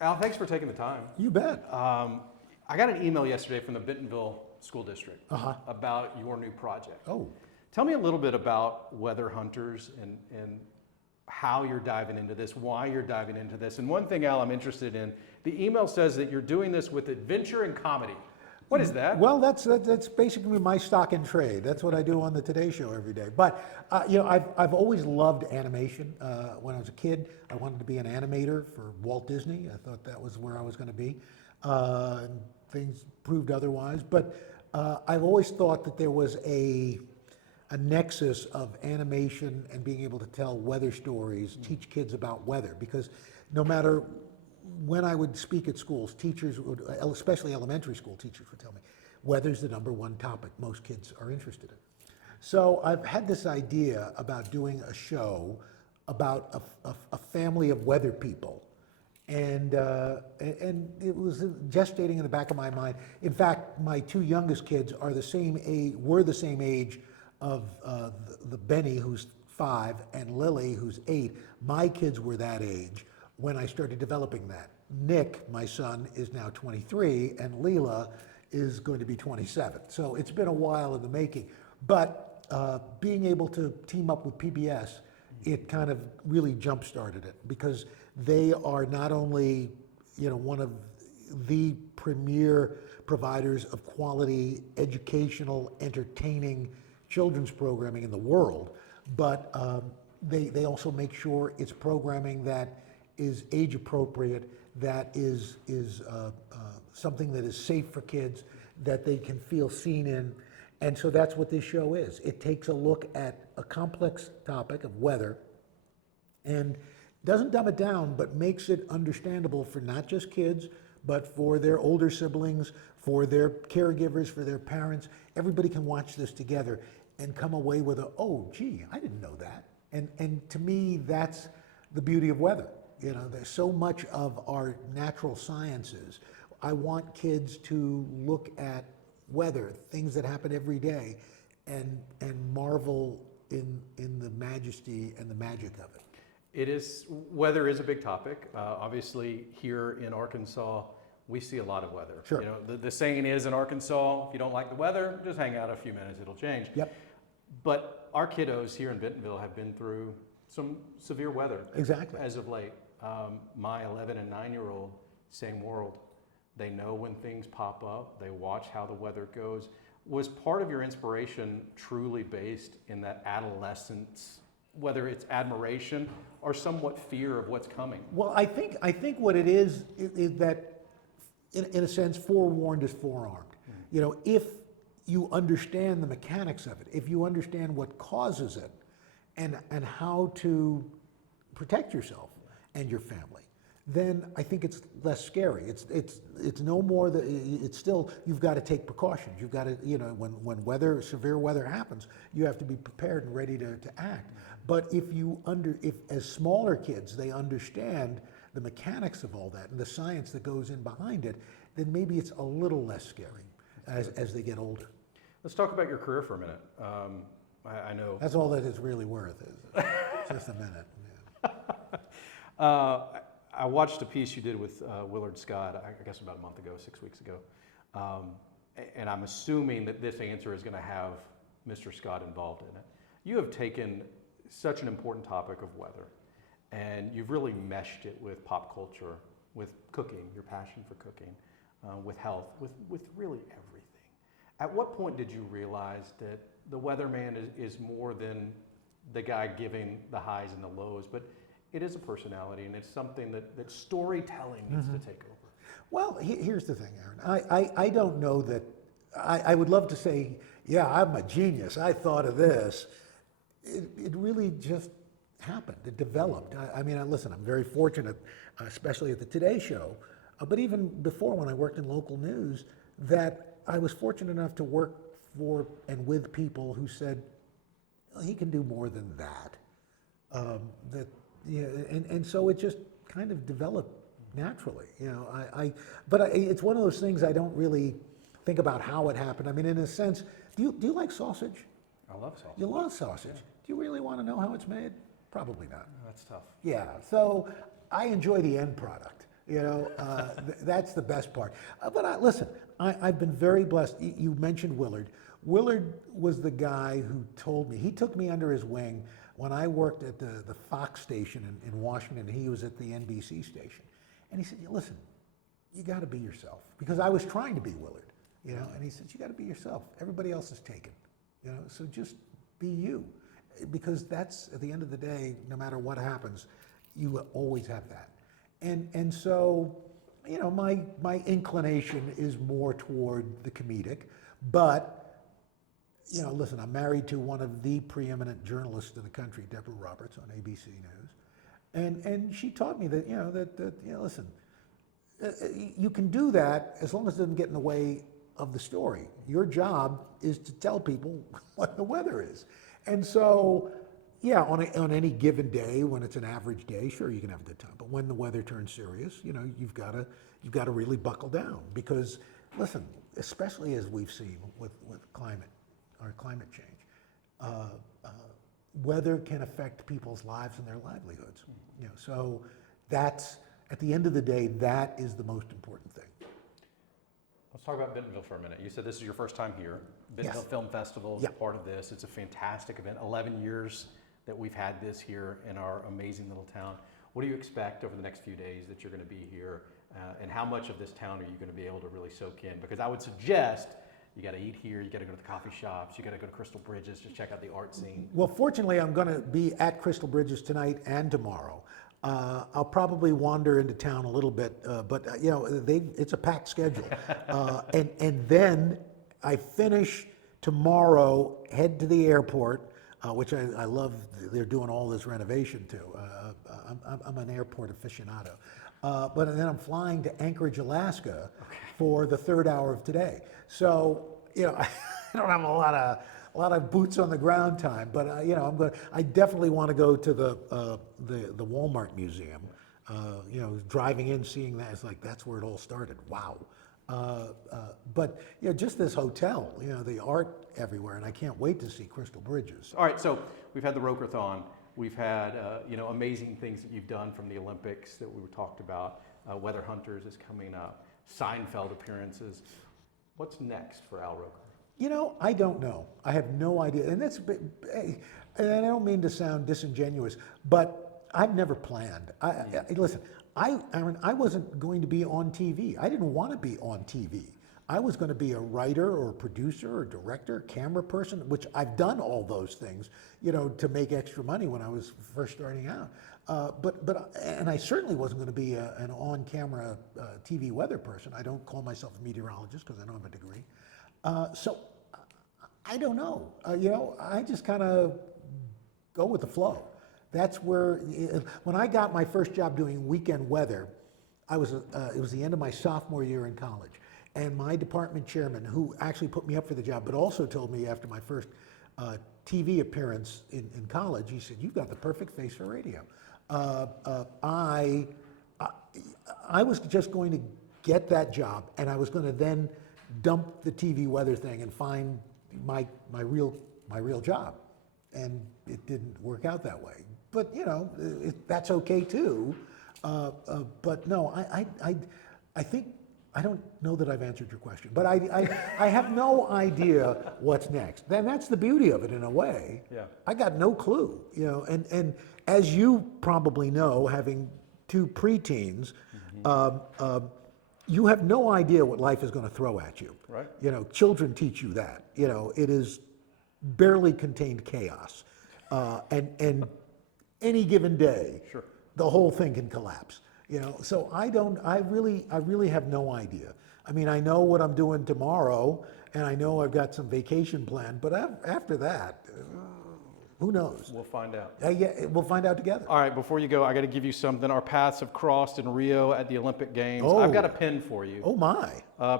Al, thanks for taking the time. You bet. I got an email yesterday from the Bentonville School District about your new project. Oh, Tell me a little bit about Weather Hunters and how you're diving into this, why you're diving into this. And one thing, Al, I'm interested in, the email says that you're doing this with adventure and comedy. What is that? well, that's basically my stock in trade. That's what I do on the Today Show every day. But I've always loved animation. When I was a kid, I wanted to be an animator for Walt Disney. I thought that was where I was going to be. And things proved otherwise. But I've always thought that there was a nexus of animation and being able to tell weather stories, teach kids about weather, because no matter when I would speak at schools, teachers would, especially elementary school teachers would tell me, weather's the #1 topic most kids are interested in. So I've had this idea about doing a show about a family of weather people. And it was gestating in the back of my mind. In fact, my 2 youngest kids are the same age, were the same age of the Benny, who's 5, and Lily, who's 8. My kids were that age when I started developing that. Nick, my son, is now 23, and Leela is going to be 27. So it's been a while in the making. But being able to team up with PBS, it kind of really jump-started it, because they are not only, one of the premier providers of quality, educational, entertaining children's programming in the world, but they also make sure it's programming that is age appropriate, that is something that is safe for kids, that they can feel seen in. And so that's what this show is. It takes a look at a complex topic of weather and doesn't dumb it down, but makes it understandable for not just kids, but for their older siblings, for their caregivers, for their parents. Everybody can watch this together and come away with a, oh, gee, I didn't know that. And to me, that's the beauty of weather. There's so much of our natural sciences. I want kids to look at weather, things that happen every day, and marvel in the majesty and the magic of it. Weather is a big topic. Obviously, here in Arkansas, we see a lot of weather. Sure. The saying is in Arkansas, if you don't like the weather, just hang out a few minutes, it'll change. Yep. But our kiddos here in Bentonville have been through some severe weather. Exactly. As of late. My 11 and 9-year-old, same world. They know when things pop up. They watch how the weather goes. Was part of your inspiration truly based in that adolescence, whether it's admiration or somewhat fear of what's coming? Well, I think what it is that, in a sense, forewarned is forearmed. If you understand the mechanics of it, if you understand what causes it, and how to protect yourself and your family, then I think it's less scary. It's no more that it's still, you've got to take precautions. You've got to, when severe weather happens, you have to be prepared and ready to act. But if as smaller kids, they understand the mechanics of all that and the science that goes in behind it, then maybe it's a little less scary as they get older. Let's talk about your career for a minute. I know. That's all that it's really worth, is just a minute. Yeah. I watched a piece you did with Willard Scott, I guess about a month ago, 6 weeks ago. And I'm assuming that this answer is going to have Mr. Scott involved in it. You have taken such an important topic of weather, and you've really meshed it with pop culture, with cooking, your passion for cooking, with health, with really everything. At what point did you realize that the weatherman is more than the guy giving the highs and the lows, but it is a personality, and it's something that storytelling needs to take over? Well, here's the thing, Aaron. I don't know that, I would love to say, yeah, I'm a genius, I thought of this. It really just happened, it developed. I mean, listen, I'm very fortunate, especially at the Today Show, but even before when I worked in local news, that I was fortunate enough to work for and with people who said, well, he can do more than that. And so it just kind of developed naturally. But it's one of those things I don't really think about how it happened. I mean, in a sense, do you like sausage? I love sausage. You love sausage. Yeah. Do you really want to know how it's made? Probably not. That's tough. Yeah, so I enjoy the end product. That's the best part. Listen, I've been very blessed. You mentioned Willard. Willard was the guy who told me, he took me under his wing when I worked at the Fox station in Washington. He was at the NBC station. And he said, listen, you got to be yourself. Because I was trying to be Willard, and he said, you got to be yourself. Everybody else is taken, so just be you. Because that's, at the end of the day, no matter what happens, you will always have that. And so, my inclination is more toward the comedic, but listen, I'm married to one of the preeminent journalists in the country, Deborah Roberts on ABC News, and she taught me that listen, you can do that as long as it doesn't get in the way of the story. Your job is to tell people what the weather is, and so. Yeah, on any given day, when it's an average day, sure, you can have a good time. But when the weather turns serious, you've got to really buckle down, because, listen, especially as we've seen with climate change, weather can affect people's lives and their livelihoods. So that's, at the end of the day, that is the most important thing. Let's talk about Bentonville for a minute. You said this is your first time here. Bentonville Yes. Film Festival is Yep. a part of this. It's a fantastic event. 11 years that we've had this here in our amazing little town. What do you expect over the next few days that you're going to be here? And how much of this town are you going to be able to really soak in? Because I would suggest you got to eat here, you got to go to the coffee shops, you got to go to Crystal Bridges, just check out the art scene. Well, fortunately, I'm going to be at Crystal Bridges tonight and tomorrow. I'll probably wander into town a little bit, but it's a packed schedule. And then I finish tomorrow, head to the airport, which I love. They're doing all this renovation too. I'm an airport aficionado. But then I'm flying to Anchorage, Alaska, for the third hour of today. So I don't have a lot of boots on the ground time, but I definitely want to go to the Walmart museum. Driving in, seeing that, it's like that's where it all started. Wow. But just this hotel, the art everywhere, and I can't wait to see Crystal Bridges. All right, so we've had the Roker-thon. We've had amazing things that you've done from the Olympics that we were talked about. Weather Hunters is coming up. Seinfeld appearances. What's next for Al Roker? I don't know. I have no idea. And and I don't mean to sound disingenuous, but I've never planned. Listen, I wasn't going to be on TV. I didn't want to be on TV. I was going to be a writer or a producer or director, camera person, which I've done all those things, to make extra money when I was first starting out. And I certainly wasn't going to be an on-camera TV weather person. I don't call myself a meteorologist because I don't have a degree. So I don't know. I just kind of go with the flow. That's where, when I got my first job doing weekend weather, it was the end of my sophomore year in college. And my department chairman, who actually put me up for the job, but also told me after my first TV appearance in college, he said, "You've got the perfect face for radio." I was just going to get that job, and I was going to then dump the TV weather thing and find my real job. And it didn't work out that way. But that's okay too. But no, I think, I don't know that I've answered your question, but I have no idea what's next. Then that's the beauty of it in a way. Yeah. I got no clue, and as you probably know, having two preteens, you have no idea what life is going to throw at you. Right. Children teach you that. It is barely contained chaos, and any given day, Sure. the whole thing can collapse. So I really have no idea. I mean, I know what I'm doing tomorrow, and I know I've got some vacation planned, but after that, who knows? We'll find out. Yeah, we'll find out together. All right, before you go, I got to give you something. Our paths have crossed in Rio at the Olympic Games. Oh. I've got a pin for you. Oh my!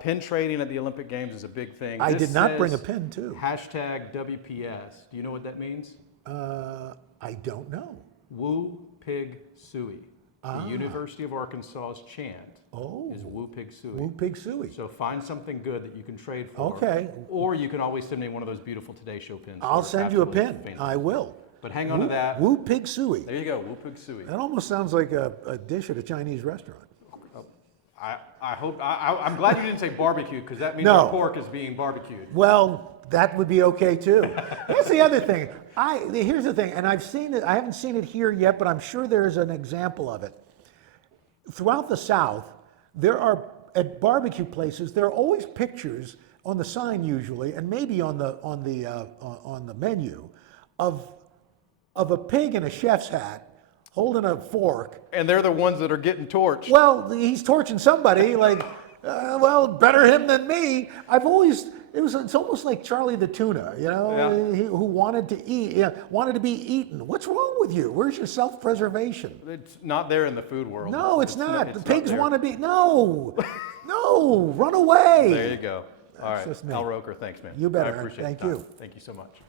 Pin trading at the Olympic Games is a big thing. I This did not bring a says pin too. #WPS. Do you know what that means? I don't know. Woo Pig Sooie. The University of Arkansas's chant is Woo Pig Sooie. Woo Pig Sooie. So find something good that you can trade for. Okay. Or you can always send me one of those beautiful Today Show pins. I'll They're send you a absolutely pin. fantastic. I will. But hang on to that. Woo Pig Sooie. There you go, Woo Pig Sooie. That almost sounds like a dish at a Chinese restaurant. I hope, I'm glad you didn't say barbecue, because that means No. the pork is being barbecued. Well, that would be okay too. That's the other thing. Here's the thing, and I've seen it, I haven't seen it here yet, but I'm sure there's an example of it. Throughout the South, there are, at barbecue places, there are always pictures on the sign usually, and maybe on the menu, of a pig in a chef's hat holding a fork. And they're the ones that are getting torched. Well, he's torching somebody, like, well, better him than me. It's almost like Charlie the tuna, you know, Yeah. who wanted to eat, wanted to be eaten. What's wrong with you? Where's your self-preservation? It's not there in the food world. No, it's not. It's The not pigs there. want to be, no, no, run away. There you go. All right, just me. Al Roker, thanks, man. You bet, I Aaron. appreciate Thank the time. you. Thank you so much.